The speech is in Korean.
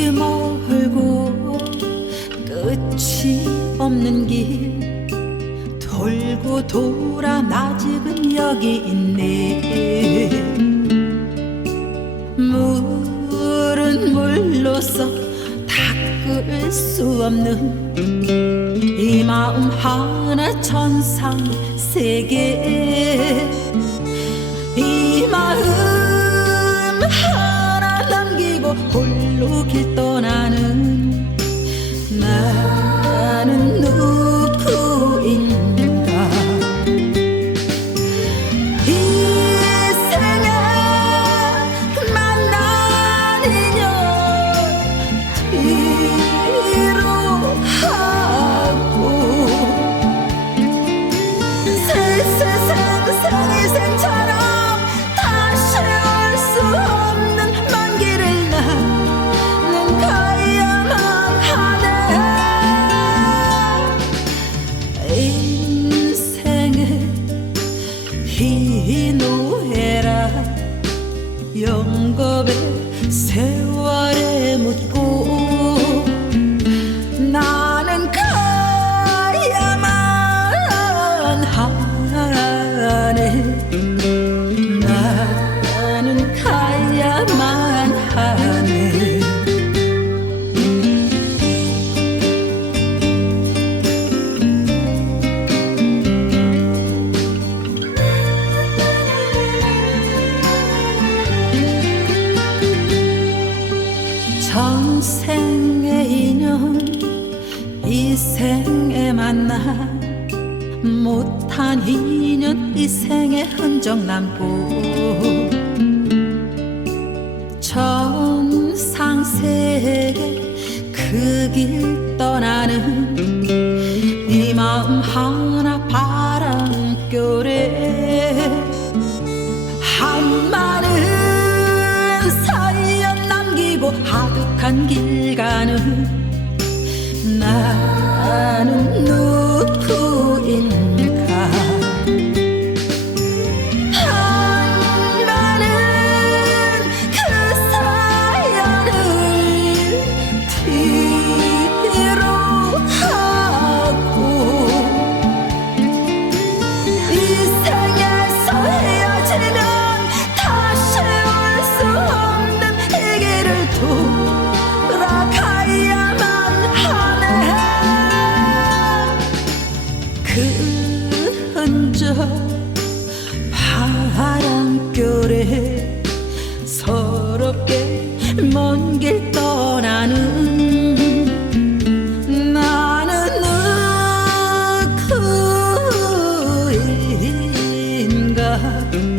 이렇게 멀고 끝이 없는 길 돌고 돌아 나 지금 여기 있네. 물은 물로서 닦을 수 없는 이 마음 하나 천상 세계. 이 마음 세세생생이생처럼 다시 올 수 없는 먼 길을 나는 가야만 하네. 인생의 희노애라 영겁의 세월에 전생의 인연 이 생에 만나 못한 인연 이 생에 흔적 남고 전상세계 그 길 떠나는 하득한 길 love.